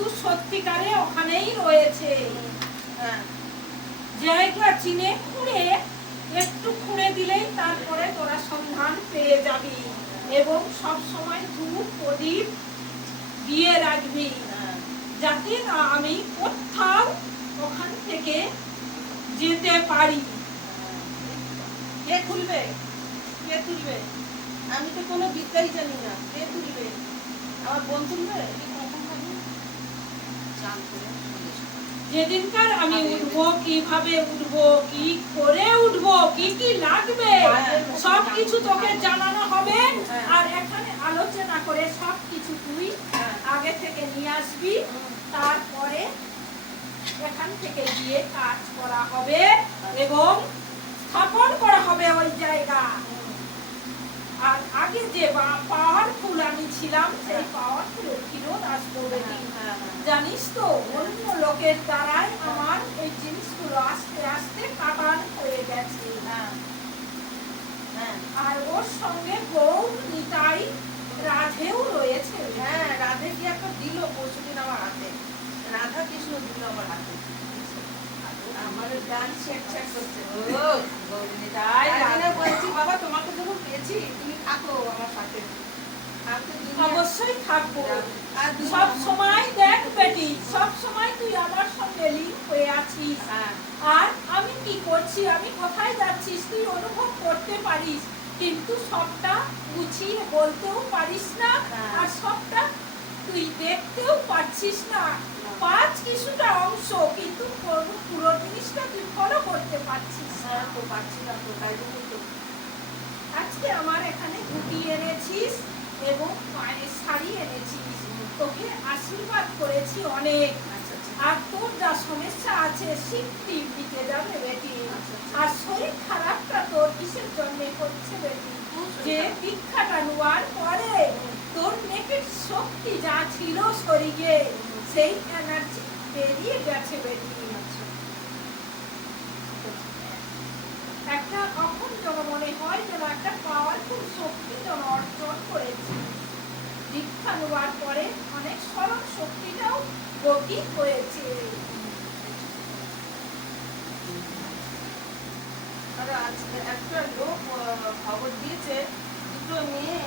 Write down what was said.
কিন্তু সত্যিকারে ওখানেই রয়েছে। হ্যাঁ। জায়গা চিনে খুঁড়ে, একটু খুঁড়ে দিলেই তারপরে তোরা সন্ধান পেয়ে যাবি এবং সব সময় ধূপ, প্রদীপ দিয়ে রাখবি। হ্যাঁ। যাতে না আমি কোথাও ওখান থেকে যেতে পারি। কে তুলবে? কে তুলবে? আমি তো কোনো বিদ্যাই জানি না। কে তুলবে? আমার বোন তুলবে? যেদিনকার আমি উঠবো কীভাবে উঠবো কি করে উঠবো কি কি লাগবে সব কিছু তোকে জানানো হবে। আর এখানে আলোচনা করে সব কিছু তুই আগে থেকে নিয়ে আসবি। তারপরে এখান থেকে গিয়ে কাজ করা হবে এবং স্থাপন করা হবে ওই যে পাওয়ারফুল আমি ছিলাম সেই পাওয়ারফুলের ফিরত আসব বেটি হ্যাঁ হ্যাঁ জানিস তো অন্য লোকের দ্বারাই আমার এই জিনিসগুলো আস্তে আস্তে কাটান হয়ে গেছে। হ্যাঁ হ্যাঁ। আর ওর সঙ্গে গৌ নিতাই রাধেও রয়েছে। হ্যাঁ রাধে কি একটা দিল পরশুদিন আমার হাতে। রাধা কৃষ্ণ দিল আমার হাতে। আমার গান ছেট ছেট করছে। তাই তাই জন্য বলছি বাবা তোমাকে সব সময় দেখ বেটি সব সময় তুই আমার সঙ্গে লিঙ্ক হয়ে আছিস। হ্যাঁ। আর আমি কি করছি আমি কোথায় যাচ্ছিস তুই অনুভব করতে পারিস কিন্তু সবটা গুছিয়ে বলতেও পারিস না হ্যাঁ। আর সবটা তুই দেখতেও পারছিস না। পাঁচ কিছুটা অংশ কিন্তু পুরো পুরো জিনিসটা তুই ফলো করতে পারছিস না। হ্যাঁ তো পারছি না তো তাই আজকে আমার এখানে ধুতি এনেছিস এবং পায়ের শাড়ি এনেছিস। তোকে আশীর্বাদ করেছি অনেক। আচ্ছা আচ্ছা। আর তোর যা সমস্যা আছে শীঘ্রই মিটে যাবে বেটি। আচ্ছা। আর শরীর খারাপটা তোর কিসের জন্যে হচ্ছে বেটি? যে দীক্ষাটা নেওয়ার পরে তোর নেকের শক্তি যা ছিল শরীরে সেই এনার্জি বেরিয়ে গেছে বেটি একটা কখন যেন মনে হয় যেন একটা পাওয়ারফুল শক্তি যেন অর্জন করেছি দীক্ষা নেওয়ার পরে অনেক স্মরণ শক্তিটাও গতি হয়েছে। একটা লোক খবর দিয়েছে দুটো মেয়ে